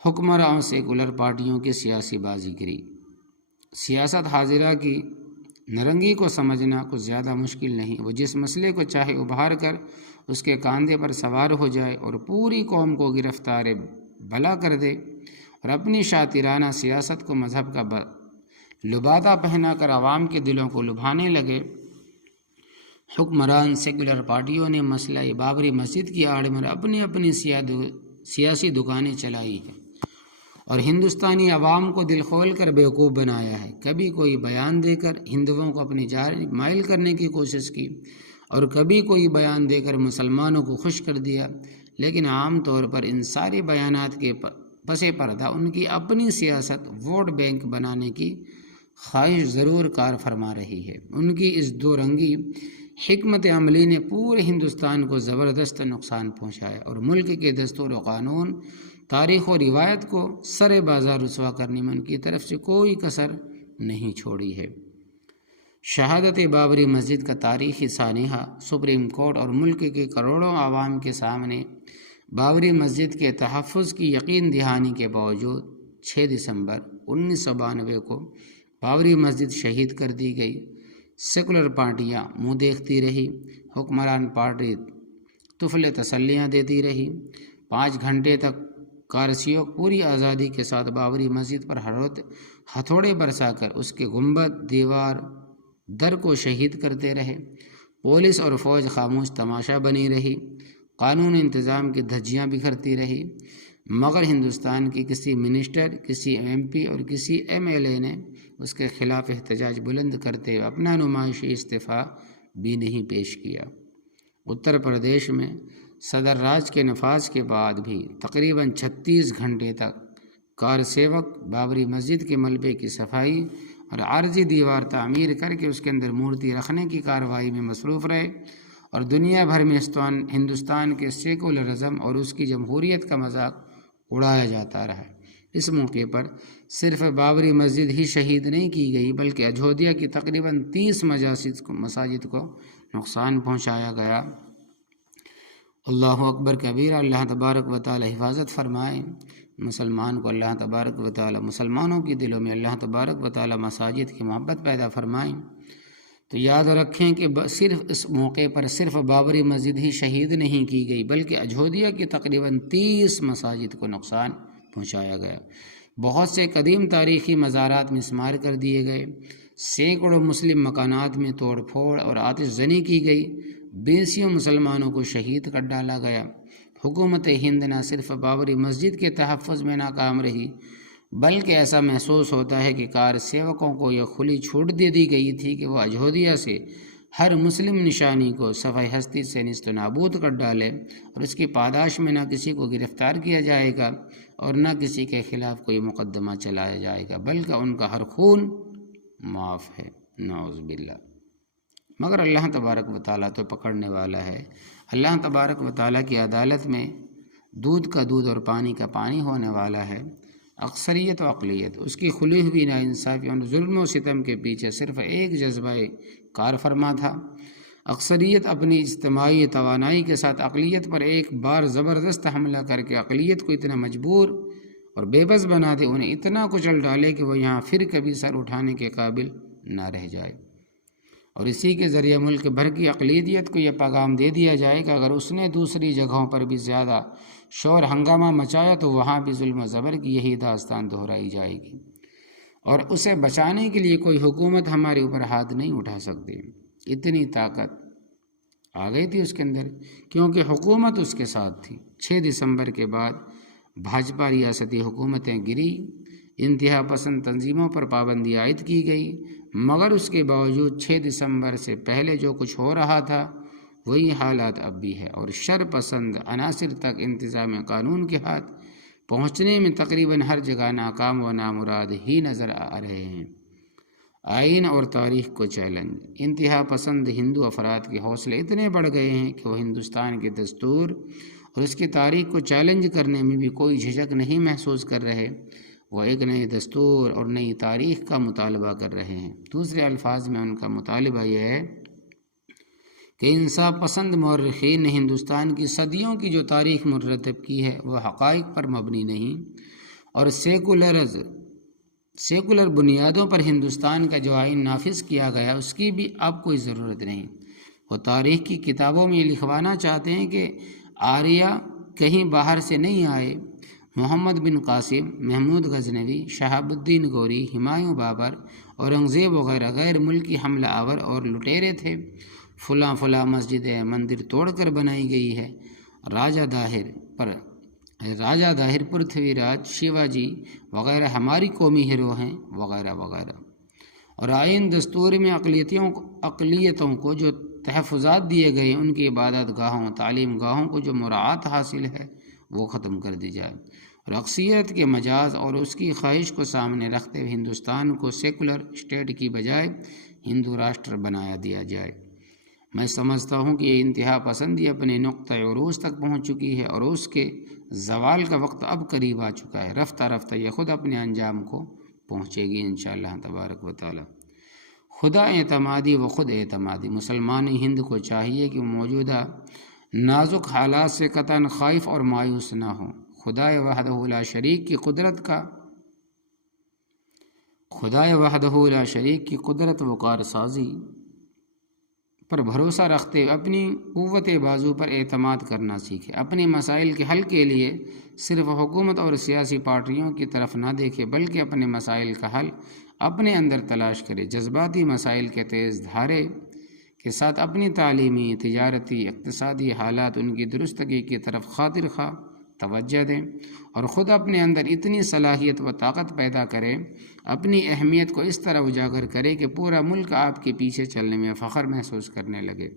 حکمراں سیکولر پارٹیوں کی سیاسی بازی گری۔ سیاست حاضرہ کی نرنگی کو سمجھنا کچھ زیادہ مشکل نہیں۔ وہ جس مسئلے کو چاہے ابھار کر اس کے کاندھے پر سوار ہو جائے اور پوری قوم کو گرفتار بلا کر دے، اور اپنی شاطرانہ سیاست کو مذہب کا لبادہ پہنا کر عوام کے دلوں کو لبھانے لگے۔ حکمران سیکولر پارٹیوں نے مسئلہ بابری مسجد کی آڑ میں اپنی اپنی سیاسی دکانیں چلائی ہیں اور ہندوستانی عوام کو دل کھول کر بیوقوف بنایا ہے۔ کبھی کوئی بیان دے کر ہندوؤں کو اپنی جانب مائل کرنے کی کوشش کی اور کبھی کوئی بیان دے کر مسلمانوں کو خوش کر دیا، لیکن عام طور پر ان سارے بیانات کے پس پردہ ان کی اپنی سیاست ووٹ بینک بنانے کی خواہش ضرور کار فرما رہی ہے۔ ان کی اس دو رنگی حکمت عملی نے پورے ہندوستان کو زبردست نقصان پہنچایا اور ملک کے دستور و قانون، تاریخ و روایت کو سر بازار رسوا کرنے میں ان کی طرف سے کوئی کسر نہیں چھوڑی ہے۔ شہادت بابری مسجد کا تاریخی سانحہ، سپریم کورٹ اور ملک کے کروڑوں عوام کے سامنے بابری مسجد کے تحفظ کی یقین دہانی کے باوجود 6 دسمبر 1992 کو بابری مسجد شہید کر دی گئی۔ سیکولر پارٹیاں منہ دیکھتی رہی، حکمران پارٹی طفل تسلیاں دیتی رہی۔ 5 گھنٹے تک کارسیوں پوری آزادی کے ساتھ بابری مسجد پر ہتھوڑے برسا کر اس کے گنبد، دیوار، در کو شہید کرتے رہے۔ پولیس اور فوج خاموش تماشا بنی رہی، قانون انتظام کی دھجیاں بکھرتی رہی۔ مگر ہندوستان کی کسی منسٹر، کسی MP اور کسی MLA نے اس کے خلاف احتجاج بلند کرتے ہوئے اپنا نمائشی استعفیٰ بھی نہیں پیش کیا۔ اتر پردیش میں صدر راج کے نفاذ کے بعد بھی تقریباً 36 گھنٹے تک کار سیوک بابری مسجد کے ملبے کی صفائی اور عارضی دیوار تعمیر کر کے اس کے اندر مورتی رکھنے کی کارروائی میں مصروف رہے، اور دنیا بھر میں ہندوستان کے سیکولرزم اور اس کی جمہوریت کا مذاق اڑایا جاتا رہا۔ اس موقع پر صرف بابری مسجد ہی شہید نہیں کی گئی بلکہ اجودھیا کی تقریباً 30 مساجد کو نقصان پہنچایا گیا۔ اللہ اکبر کبیرہ۔ اللہ تبارک و تعالی حفاظت فرمائے مسلمان کو، اللہ تبارک و تعالی مسلمانوں کی دلوں میں اللہ تبارک و تعالی مساجد کی محبت پیدا فرمائیں۔ تو یاد رکھیں کہ صرف اس موقع پر صرف بابری مسجد ہی شہید نہیں کی گئی بلکہ اجودھیا کی تقریباً 30 مساجد کو نقصان پہنچایا گیا۔ بہت سے قدیم تاریخی مزارات مسمار کر دیے گئے، سینکڑوں مسلم مکانات میں توڑ پھوڑ اور آتش زنی کی گئی، بیسیوں مسلمانوں کو شہید کر ڈالا گیا۔ حکومت ہند نہ صرف بابری مسجد کے تحفظ میں ناکام رہی بلکہ ایسا محسوس ہوتا ہے کہ کار سیوکوں کو یہ کھلی چھوٹ دے دی گئی تھی کہ وہ اجودھیا سے ہر مسلم نشانی کو صفحہ ہستی سے نیست و نابود کر ڈالے، اور اس کی پاداش میں نہ کسی کو گرفتار کیا جائے گا اور نہ کسی کے خلاف کوئی مقدمہ چلایا جائے گا بلکہ ان کا ہر خون معاف ہے، نعوذ باللہ۔ مگر اللہ تبارک و تعالیٰ تو پکڑنے والا ہے۔ اللہ تبارک و تعالیٰ کی عدالت میں دودھ کا دودھ اور پانی کا پانی ہونے والا ہے۔ اکثریت و اقلیت، اس کی کھلی ہوئی ناانصافی اور ظلم و ستم کے پیچھے صرف ایک جذبہ کار فرما تھا۔ اکثریت اپنی اجتماعی توانائی کے ساتھ اقلیت پر ایک بار زبردست حملہ کر کے اقلیت کو اتنا مجبور اور بے بس بنا دے، انہیں اتنا کچل ڈالے کہ وہ یہاں پھر کبھی سر اٹھانے کے قابل نہ رہ جائے، اور اسی کے ذریعے ملک بھر کی اقلیت کو یہ پیغام دے دیا جائے کہ اگر اس نے دوسری جگہوں پر بھی زیادہ شور ہنگامہ مچایا تو وہاں بھی ظلم و زبر کی یہی داستان دہرائی جائے گی، اور اسے بچانے کے لیے کوئی حکومت ہمارے اوپر ہاتھ نہیں اٹھا سکتی۔ اتنی طاقت آ گئی تھی اس کے اندر، کیونکہ حکومت اس کے ساتھ تھی۔ 6 دسمبر کے بعد بھاجپا ریاستی حکومتیں گری، انتہا پسند تنظیموں پر پابندی عائد کی گئی، مگر اس کے باوجود 6 دسمبر سے پہلے جو کچھ ہو رہا تھا وہی حالات اب بھی ہے، اور شر پسند عناصر تک انتظام قانون کے ہاتھ پہنچنے میں تقریباً ہر جگہ ناکام و نامراد ہی نظر آ رہے ہیں۔ آئین اور تاریخ کو چیلنج۔ انتہا پسند ہندو افراد کے حوصلے اتنے بڑھ گئے ہیں کہ وہ ہندوستان کے دستور اور اس کی تاریخ کو چیلنج کرنے میں بھی کوئی جھجک نہیں محسوس کر رہے، وہ ایک نئے دستور اور نئی تاریخ کا مطالبہ کر رہے ہیں۔ دوسرے الفاظ میں ان کا مطالبہ یہ ہے کہ انصاف پسند مورخین نے ہندوستان کی صدیوں کی جو تاریخ مرتب کی ہے وہ حقائق پر مبنی نہیں، اور سیکولر بنیادوں پر ہندوستان کا جو آئین نافذ کیا گیا اس کی بھی اب کوئی ضرورت نہیں۔ وہ تاریخ کی کتابوں میں یہ لکھوانا چاہتے ہیں کہ آریہ کہیں باہر سے نہیں آئے، محمد بن قاسم، محمود غزنوی، شہاب الدین غوری، ہمایوں بابر، اورنگزیب وغیرہ غیر ملکی حملہ آور اور لٹیرے تھے۔ فلاں فلاں مسجدیں مندر توڑ کر بنائی گئی ہے، راجہ داہر، پرتھوی راج، شیواجی وغیرہ ہماری قومی ہیرو ہیں، وغیرہ وغیرہ۔ اور آئین دستور میں اقلیتوں کو جو تحفظات دیے گئے ان کی عبادت گاہوں، تعلیم گاہوں کو جو مراعات حاصل ہے وہ ختم کر دی جائے، اور اکثریت کے مجاز اور اس کی خواہش کو سامنے رکھتے ہوئے ہندوستان کو سیکولر اسٹیٹ کی بجائے ہندو راشٹر بنایا دیا جائے۔ میں سمجھتا ہوں کہ یہ انتہا پسندی اپنے نقطۂ عروج تک پہنچ چکی ہے اور اس کے زوال کا وقت اب قریب آ چکا ہے۔ رفتہ رفتہ یہ خود اپنے انجام کو پہنچے گی انشاءاللہ تبارک و تعالی۔ خدا اعتمادی و خود اعتمادی۔ مسلمان ہند کو چاہیے کہ موجودہ نازک حالات سے قطعاً خائف اور مایوس نہ ہوں، خدا وحدہ لا شریک کی قدرت و کارسازی پر بھروسہ رکھتے ہوئے اپنی قوت بازو پر اعتماد کرنا سیکھے۔ اپنے مسائل کے حل کے لیے صرف حکومت اور سیاسی پارٹیوں کی طرف نہ دیکھے بلکہ اپنے مسائل کا حل اپنے اندر تلاش کرے۔ جذباتی مسائل کے تیز دھارے کے ساتھ اپنی تعلیمی، تجارتی، اقتصادی حالات ان کی درستگی کی طرف خاطر خواہ توجہ دیں اور خود اپنے اندر اتنی صلاحیت و طاقت پیدا کریں، اپنی اہمیت کو اس طرح اجاگر کرے کہ پورا ملک آپ کے پیچھے چلنے میں فخر محسوس کرنے لگے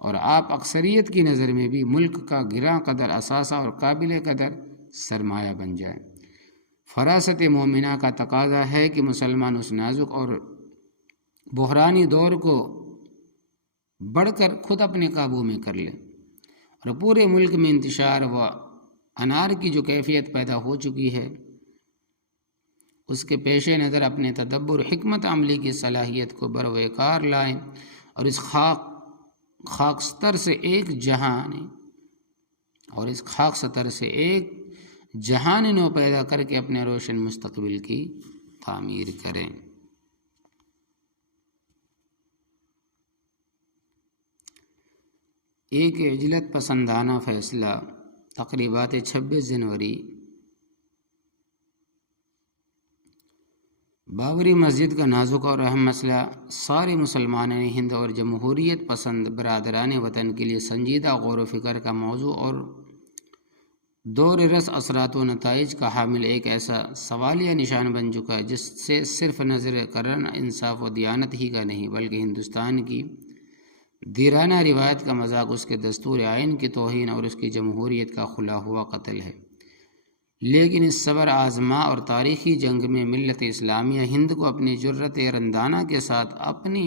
اور آپ اکثریت کی نظر میں بھی ملک کا گراں قدر اثاثہ اور قابل قدر سرمایہ بن جائے۔ فراست مومنہ کا تقاضا ہے کہ مسلمان اس نازک اور بحرانی دور کو بڑھ کر خود اپنے قابو میں کر لے اور پورے ملک میں انتشار و انار کی جو کیفیت پیدا ہو چکی ہے اس کے پیش نظر اپنے تدبر حکمت عملی کی صلاحیت کو بروقار لائیں اور اس خاکستر سے ایک جہان نو پیدا کر کے اپنے روشن مستقبل کی تعمیر کریں۔ ایک عجلت پسندانہ فیصلہ تقریبات 26 جنوری بابری مسجد کا نازک اور اہم مسئلہ سارے مسلمانان ہند اور جمہوریت پسند برادران وطن کے لیے سنجیدہ غور و فکر کا موضوع اور دور رس اثرات و نتائج کا حامل ایک ایسا سوالیہ نشان بن چکا ہے جس سے صرف نظر کرن انصاف و دیانت ہی کا نہیں بلکہ ہندوستان کی دیرانہ روایت کا مذاق، اس کے دستور آئین کی توہین اور اس کی جمہوریت کا کھلا ہوا قتل ہے۔ لیکن اس صبر آزما اور تاریخی جنگ میں ملت اسلامیہ ہند کو اپنی جرت رندانہ کے ساتھ اپنی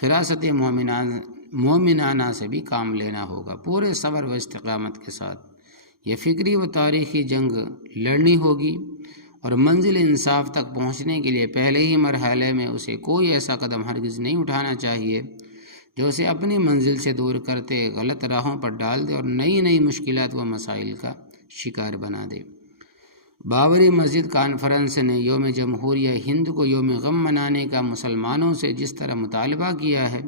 فراست مومنانہ سے بھی کام لینا ہوگا۔ پورے صبر و استقامت کے ساتھ یہ فکری و تاریخی جنگ لڑنی ہوگی اور منزل انصاف تک پہنچنے کے لیے پہلے ہی مرحلے میں اسے کوئی ایسا قدم ہرگز نہیں اٹھانا چاہیے جو اسے اپنی منزل سے دور کرتے غلط راہوں پر ڈال دے اور نئی مشکلات و مسائل کا شکار بنا دے۔ بابری مسجد کانفرنس نے یوم جمہوریہ ہند کو یوم غم منانے کا مسلمانوں سے جس طرح مطالبہ کیا ہے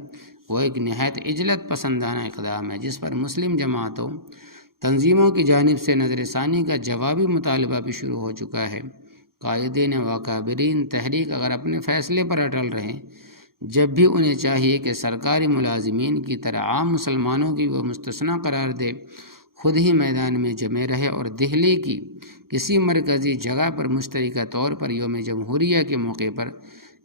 وہ ایک نہایت عجلت پسندانہ اقدام ہے جس پر مسلم جماعتوں تنظیموں کی جانب سے نظر ثانی کا جوابی مطالبہ بھی شروع ہو چکا ہے۔ قائدین و کابرین تحریک اگر اپنے فیصلے پر اٹل رہیں جب بھی انہیں چاہیے کہ سرکاری ملازمین کی طرح عام مسلمانوں کی وہ مستثنی قرار دے، خود ہی میدان میں جمے رہے اور دہلی کی کسی مرکزی جگہ پر مشترکہ طور پر یوم جمہوریہ کے موقع پر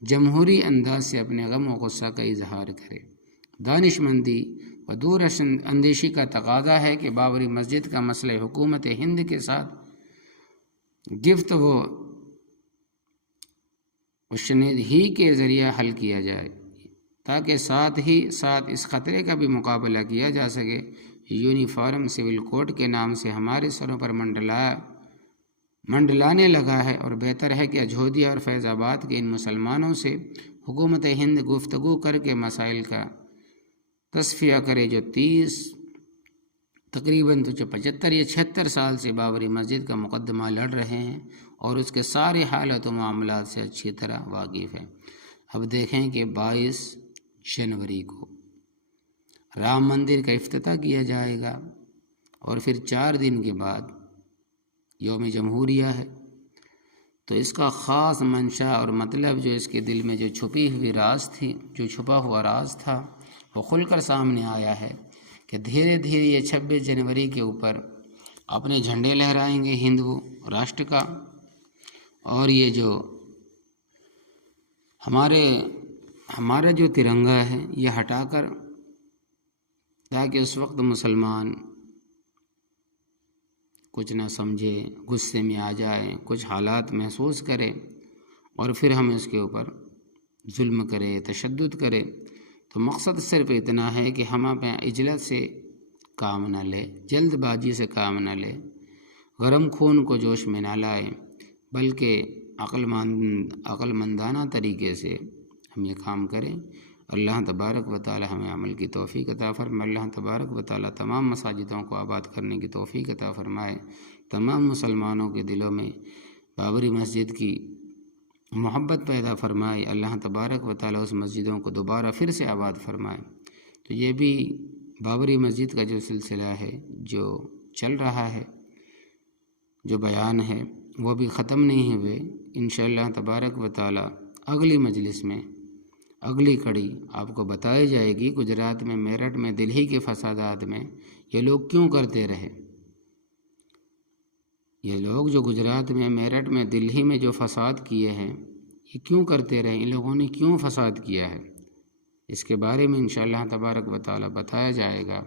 جمہوری انداز سے اپنے غم و غصہ کا اظہار کرے۔ دانش مندی و دور اندیشی کا تقاضا ہے کہ بابری مسجد کا مسئلہ حکومت ہند کے ساتھ گفتگو شنیدہی کے ذریعہ حل کیا جائے تاکہ ساتھ ہی ساتھ اس خطرے کا بھی مقابلہ کیا جا سکے۔ یونیفارم سول کوڈ کے نام سے ہمارے سروں پر منڈلانے لگا ہے اور بہتر ہے کہ اجودھیا اور فیض آباد کے ان مسلمانوں سے حکومت ہند گفتگو کر کے مسائل کا تصفیہ کرے جو تقریباً 75 یا 76 سال سے بابری مسجد کا مقدمہ لڑ رہے ہیں اور اس کے سارے حالات و معاملات سے اچھی طرح واقف ہیں۔ اب دیکھیں کہ 22 جنوری کو رام مندر کا افتتاح کیا جائے گا اور پھر 4 دن کے بعد یوم جمہوریہ ہے، تو اس کا خاص منشا اور مطلب جو اس کے دل میں جو چھپا ہوا راز تھا وہ کھل کر سامنے آیا ہے کہ دھیرے دھیرے یہ 26 جنوری کے اوپر اپنے جھنڈے لہرائیں گے ہندو راشٹر کا، اور یہ جو ہمارا جو ترنگا ہے یہ ہٹا کر، تاکہ اس وقت مسلمان کچھ نہ سمجھے، غصے میں آ جائے، کچھ حالات محسوس کرے اور پھر ہم اس کے اوپر ظلم کرے، تشدد کرے۔ تو مقصد صرف اتنا ہے کہ ہم اپنے عجلت سے کام نہ لے، جلد بازی سے کام نہ لے، گرم خون کو جوش میں نہ لائیں، بلکہ عقل مندانہ طریقے سے ہم یہ کام کریں۔ اللہ تبارک و تعالی ہمیں عمل کی توفیق عطا فرمائے۔ اللہ تبارک و تعالی تمام مساجدوں کو آباد کرنے کی توفیق عطا فرمائے، تمام مسلمانوں کے دلوں میں بابری مسجد کی محبت پیدا فرمائے۔ اللہ تبارک و تعالی اس مسجدوں کو دوبارہ پھر سے آباد فرمائے۔ تو یہ بھی بابری مسجد کا جو سلسلہ ہے جو چل رہا ہے، جو بیان ہے، وہ بھی ختم نہیں ہوئے۔ انشاءاللہ تبارک و تعالی اگلی مجلس میں اگلی کڑی آپ کو بتائی جائے گی۔ گجرات میں، میرٹھ میں، دہلی کے فسادات میں یہ لوگ کیوں کرتے رہے، یہ لوگ جو گجرات میں، میرٹھ میں، دلہی میں جو فساد کیے ہیں، یہ کیوں کرتے رہے؟ ان لوگوں نے کیوں فساد کیا ہے؟ اس کے بارے میں انشاءاللہ تبارک و تعالی بتایا جائے گا۔